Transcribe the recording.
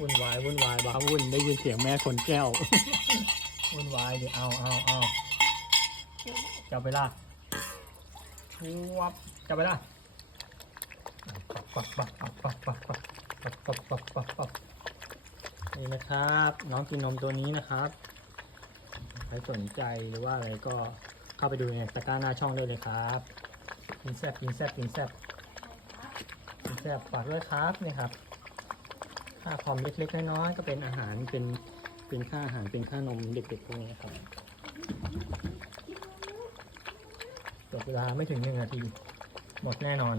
วุ่นวายว้าวุ่นได้ยินเสียงแม่คนแก้ว วุ่นวายเดี๋ยวเอาจับเวลาวับจับเวลาปับนี่นะครับน้องกินนมตัวนี้นะครับใครสนใจหรือว่าอะไรก็เข้าไปดูในตะกร้าหน้าช่องได้เลยครับกินแซ่บฝากด้วยครับนี่ครับค่าคอมเล็กๆน้อยๆก็เป็นอาหารเป็นค่าอาหารเป็นค่านมเด็กๆพวกนี้ครับจบเวลาไม่ถึง1 นาทีหมดแน่นอน